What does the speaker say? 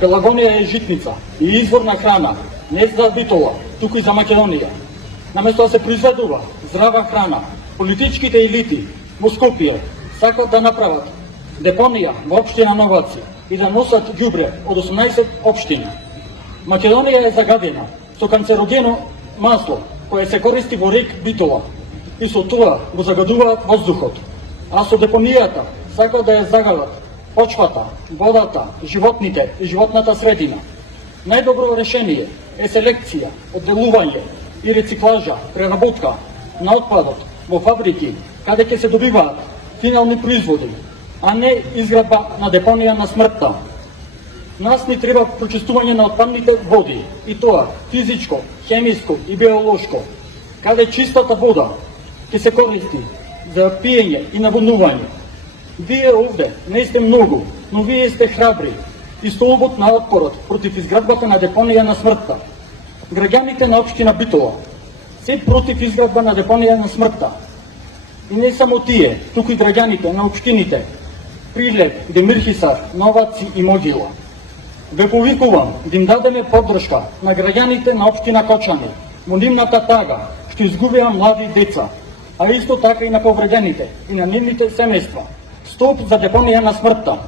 Пелагонија е житница и извор на храна, не за Битола, туку и за Македонија. Наместо да се произведува здрава храна, политичките елити во Скопје сакат да направат депонија во општина Новаци и да носат ѓубре од 18 општини. Македонија е загадена со канцерогено масло кое се користи во рек Битола и со тоа го загадуваат воздухот, а со депонијата сакаат да ја загалат почвата, водата, животните и животната средина. Најдобро решение е селекција, одделување и рециклажа, преработка на отпадот во фабрики каде ќе се добиваат финални производи, а не изградба на депонија на смртта. Нас ни треба прочистување на отпадните води, и тоа физичко, хемиско и биолошко, каде чистата вода ќе се користи за пиење и наводнување. Вие овде не сте многу, но вие сте храбри и столбот на отпорот против изградбата на депонија на смртта. Граѓаните на општина Битола се против изградба на депонија на смртта. И не само тие, туку и граѓаните на општините Прилеп, Демирхисар, Новаци и Могила. Ве повикувам да им дадеме поддршка на граѓаните на општина Кочани во нивната тага што изгубија млади деца, а исто така и на повредените и на нивните семејства. Стоп за депонија на смртта.